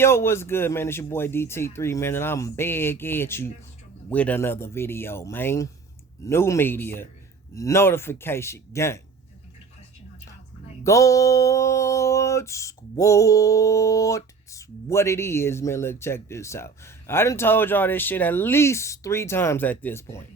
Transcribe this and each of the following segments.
Yo, what's good, man? It's your boy DT3, man, and I'm back at you with another video, man. New media, notification gang. God Squad. It's what it is, man. Look, check this out. I done told y'all this shit at least 3 times at this point.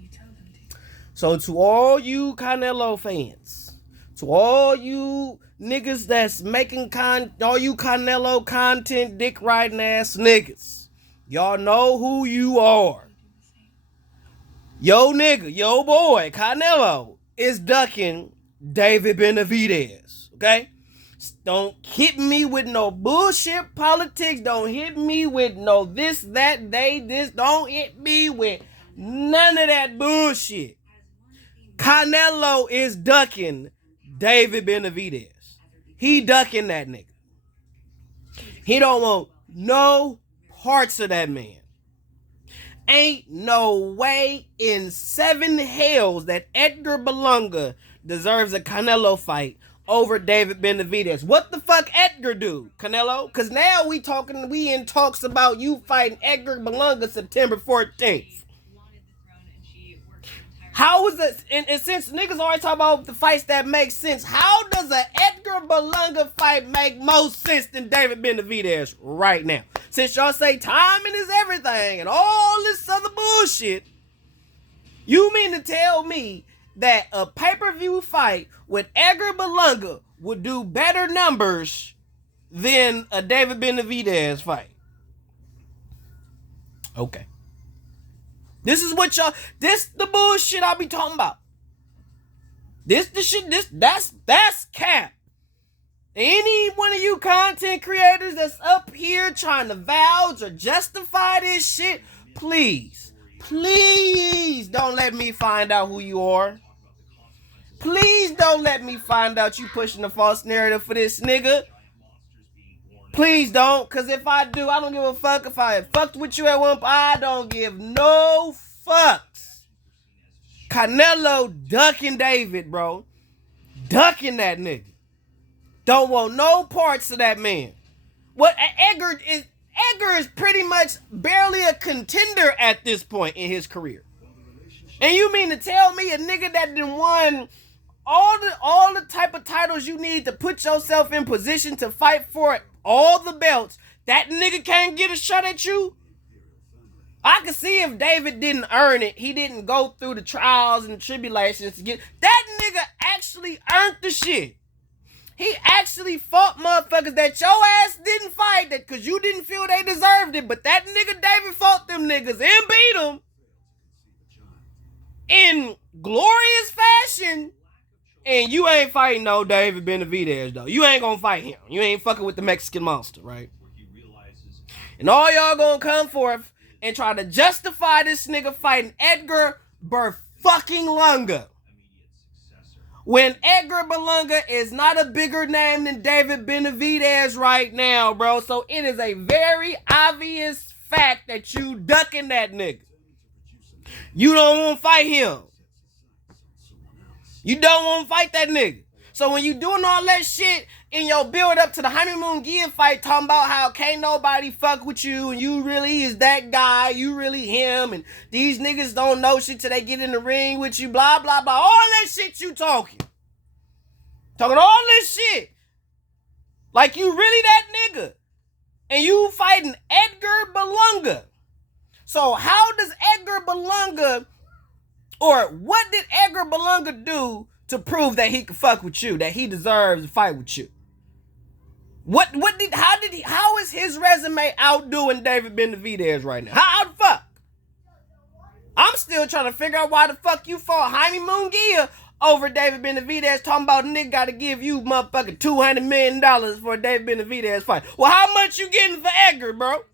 So to all you Canelo fans, to all you niggas that's making all you Canelo content dick riding ass niggas, y'all know who you are. Yo nigga, yo boy, Canelo is ducking David Benavidez, okay? Don't hit me with no bullshit politics. Don't hit me with no this, that, they, this. Don't hit me with none of that bullshit. Canelo is ducking David Benavidez. He ducking that nigga. He don't want no parts of that man. Ain't no way in 7 hells that Edgar Berlanga deserves a Canelo fight over David Benavidez. What the fuck Edgar do, Canelo? Cause now we in talks about you fighting Edgar Berlanga September 14th. How is it, and since niggas always talk about the fights that make sense, how does a Edgar Berlanga fight make more sense than David Benavidez right now? Since y'all say timing is everything and all this other bullshit, you mean to tell me that a pay-per-view fight with Edgar Berlanga would do better numbers than a David Benavidez fight? Okay. This is what y'all, this the bullshit I be talking about. That's cap. Any one of you content creators that's up here trying to vouch or justify this shit, please don't let me find out who you are. Please don't let me find out you pushing a false narrative for this nigga. Please don't, because if I do, I don't give a fuck. If I fucked with you at one point, I don't give no fucks. Canelo ducking David, bro. Ducking that nigga. Don't want no parts of that man. What Edgar is pretty much barely a contender at this point in his career. And you mean to tell me a nigga that done won all the type of titles you need to put yourself in position to fight for all the belts, that nigga can't get a shot at you? I can see if David didn't earn it, he didn't go through the trials and tribulations to get, that nigga actually earned the shit. He actually fought motherfuckers that your ass didn't fight, that because you didn't feel they deserved it, but that nigga David fought them niggas and beat them in glorious fashion. And you ain't fighting no David Benavidez, though. You ain't gonna fight him. You ain't fucking with the Mexican monster, right? And all y'all gonna come forth and try to justify this nigga fighting Edgar Berlanga. When Edgar Berlanga is not a bigger name than David Benavidez right now, bro. So it is a very obvious fact that you ducking that nigga. You don't want to fight him. You don't want to fight that nigga. So when you doing all that shit in your build up to the honeymoon gear fight, talking about how can't nobody fuck with you and you really is that guy, you really him, and these niggas don't know shit till they get in the ring with you, blah, blah, blah. All that shit you talking. Talking all this shit. Like you really that nigga. And you fighting Edgar Berlanga. So how does Edgar Berlanga, or what did Edgar Berlanga do to prove that he could fuck with you, that he deserves to fight with you? How is his resume outdoing David Benavidez right now? How the fuck? I'm still trying to figure out why the fuck you fought Jaime Munguia over David Benavidez, talking about a nigga gotta give you motherfucking $200 million for a David Benavidez fight. Well, how much you getting for Edgar, bro?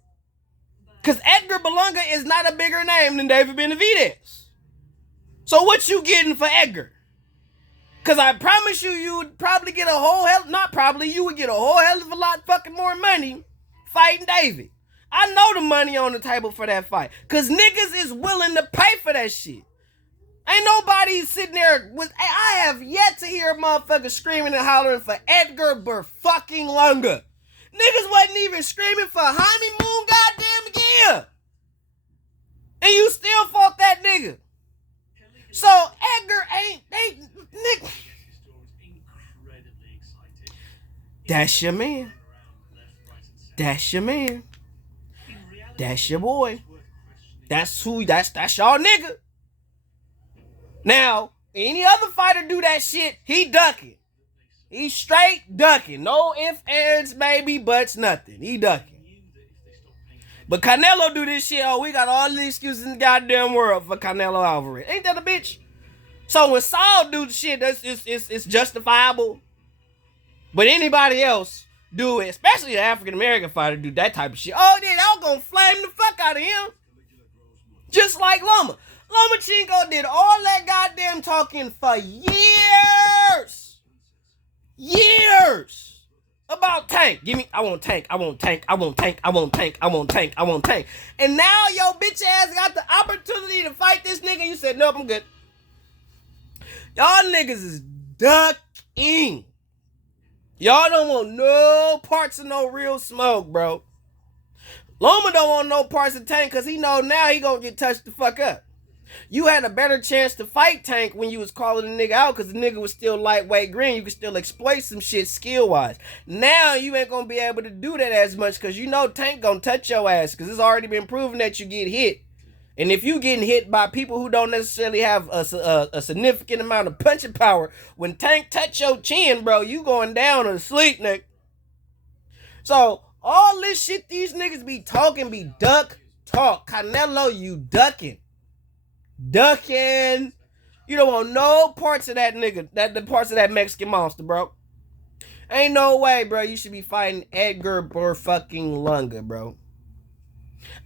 Because Edgar Berlanga is not a bigger name than David Benavidez. So what you getting for Edgar? Because I promise you would probably get you would get a whole hell of a lot fucking more money fighting David. I know the money on the table for that fight. Because niggas is willing to pay for that shit. Ain't nobody sitting there with, I have yet to hear motherfuckers screaming and hollering for Edgar Berlanga. Niggas wasn't even screaming for honeymoon goddamn gear. And you still fought that nigga. So Edgar ain't nigga. That's your man. That's your man. That's your boy. That's y'all nigga. Now, any other fighter do that shit, he ducking. He straight ducking. No ifs, ands, maybe, buts, nothing. He ducking. But Canelo do this shit. Oh, we got all the excuses in the goddamn world for Canelo Alvarez. Ain't that a bitch? So when Saul do the shit, it's justifiable. But anybody else do it, especially an African American fighter, do that type of shit. Oh, then I'm gonna flame the fuck out of him. Just like Loma. Lomachenko did all that goddamn talking for years. Years. About Tank. I want Tank. And now your bitch ass got the opportunity to fight this nigga and you said, nope, I'm good. Y'all niggas is ducking. Y'all don't want no parts of no real smoke, bro. Loma don't want no parts of Tank because he know now he gonna get touched the fuck up. You had a better chance to fight Tank when you was calling the nigga out because the nigga was still lightweight green. You could still exploit some shit skill-wise. Now you ain't gonna be able to do that as much because you know Tank gonna touch your ass because it's already been proven that you get hit. And if you getting hit by people who don't necessarily have a significant amount of punching power, when Tank touch your chin, bro, you going down or sleep, nigga. So all this shit these niggas be talking be duck talk. Canelo, you ducking. Ducking. You don't want no parts of that nigga, the parts of that Mexican monster, bro. Ain't no way, bro. You should be fighting Edgar Berlanga, bro.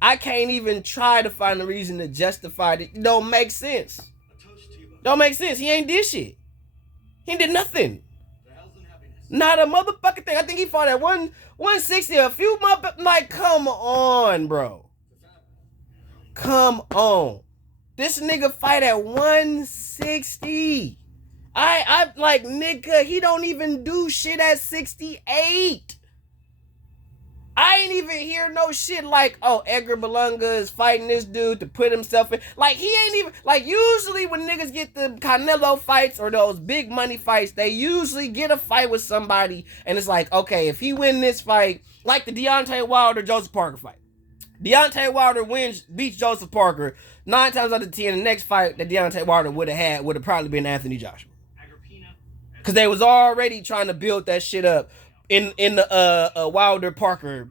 I can't even try to find a reason to justify it. It don't make sense. Don't make sense. He ain't did shit. He ain't did nothing. Not a motherfucking thing. I think he fought at 160 a few months. Like, come on, bro. Come on. This nigga fight at 160. I like, nigga, he don't even do shit at 68. I ain't even hear no shit like, oh, Edgar Berlanga is fighting this dude to put himself in. Like, he ain't even, like, usually when niggas get the Canelo fights or those big money fights, they usually get a fight with somebody, and it's like, okay, if he win this fight, like the Deontay Wilder-Joseph Parker fight. Deontay Wilder beats Joseph Parker. 9 times out of 10, the next fight that Deontay Wilder would have probably been Anthony Joshua. Because they was already trying to build that shit up in the Wilder Parker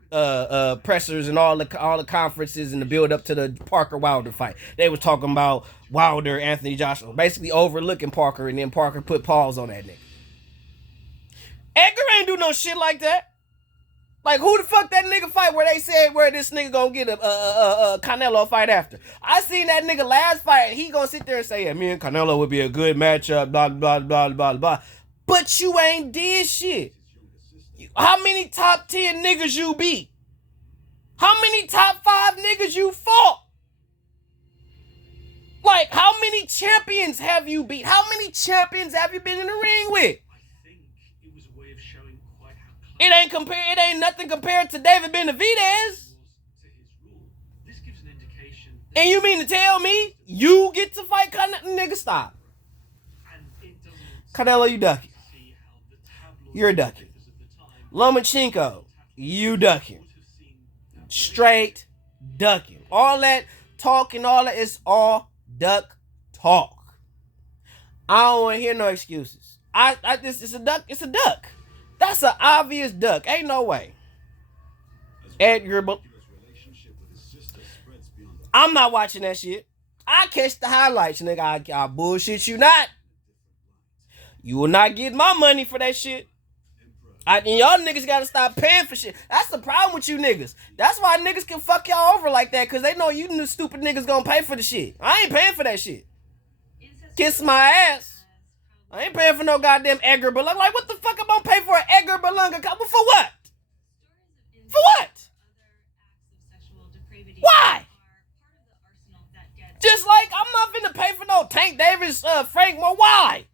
pressers and all the conferences and the build up to the Parker Wilder fight. They was talking about Wilder, Anthony Joshua, basically overlooking Parker, and then Parker put pause on that nigga. Edgar ain't do no shit like that. Like, who the fuck that nigga fight where they said where this nigga gonna get a Canelo fight after? I seen that nigga last fight, he gonna sit there and say, yeah, me and Canelo would be a good matchup, blah, blah, blah, blah, blah. But you ain't did shit. How many top 10 niggas you beat? How many top 5 niggas you fought? Like, how many champions have you beat? How many champions have you been in the ring with? It ain't nothing compared to David Benavidez. And you mean to tell me you get to fight Canelo? Nigga, stop. Canelo, you ducking. You're ducking. Lomachenko, you ducking. Straight ducking. All that talk and all that is all duck talk. I don't want to hear no excuses. This is a duck. It's a duck. That's an obvious duck. Ain't no way. Edgar, I'm not watching that shit. I catch the highlights, nigga. I bullshit you not. You will not get my money for that shit. And y'all niggas gotta stop paying for shit. That's the problem with you niggas. That's why niggas can fuck y'all over like that, because they know you new stupid niggas gonna pay for the shit. I ain't paying for that shit. Kiss my ass. I ain't paying for no goddamn Edgar Berlanga. Like, what the fuck am I gonna pay for an Edgar Berlanga? For what? For what? Why? Just like I'm not finna pay for no Tank Davis, Frank Moore. Why?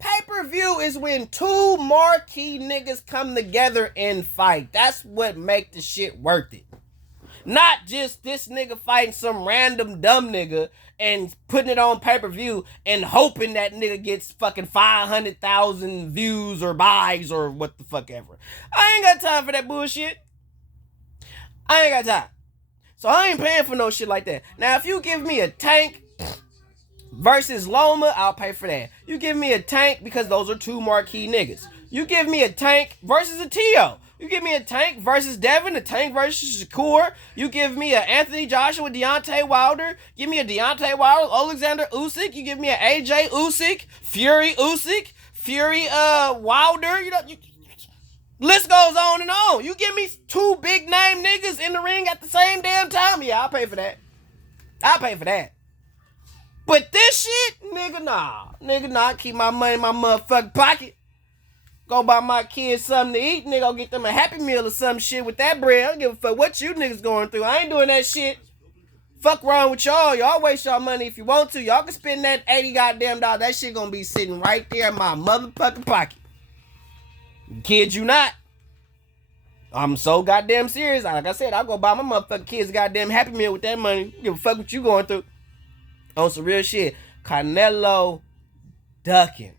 Pay per pay-per-view is when two marquee niggas come together and fight. That's what make the shit worth it. Not just this nigga fighting some random dumb nigga and putting it on pay-per-view and hoping that nigga gets fucking 500,000 views or buys or what the fuck ever. I ain't got time for that bullshit. I ain't got time. So I ain't paying for no shit like that. Now, if you give me a Tank versus Loma, I'll pay for that. You give me a Tank because those are two marquee niggas. You give me a Tank versus a Tio. You give me a Tank versus Devin, a Tank versus Shakur. You give me a Anthony Joshua, Deontay Wilder. Give me a Deontay Wilder, Alexander Usyk. You give me a AJ Usyk, Fury Usyk, Fury Wilder. List goes on and on. You give me two big name niggas in the ring at the same damn time. Yeah, I'll pay for that. I'll pay for that. But this shit, nigga, nah. Nigga, nah. Keep my money in my motherfucking pocket. Go buy my kids something to eat. Nigga, go get them a Happy Meal or some shit with that bread. I don't give a fuck what you niggas going through. I ain't doing that shit. Fuck wrong with y'all. Y'all waste y'all money if you want to. Y'all can spend that $80 goddamn dollars. That shit gonna be sitting right there in my motherfucking pocket. Kid you not. I'm so goddamn serious. Like I said, I'll go buy my motherfucking kids a goddamn Happy Meal with that money. Give a fuck what you going through. On some real shit. Canelo ducking.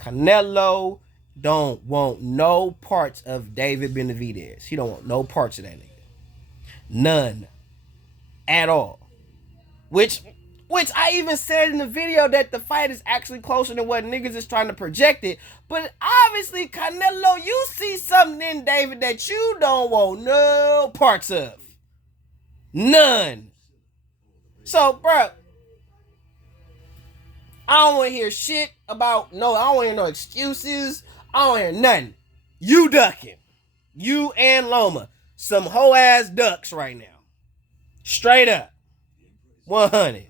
Canelo don't want no parts of David Benavidez. He don't want no parts of that nigga. None. At all. Which I even said in the video that the fight is actually closer than what niggas is trying to project it. But obviously, Canelo, you see something in David that you don't want no parts of. None. So, bro, I don't want to hear shit about, I don't want to hear no excuses. I don't hear nothing. You ducking. You and Loma. Some hoe ass ducks right now. Straight up. 100.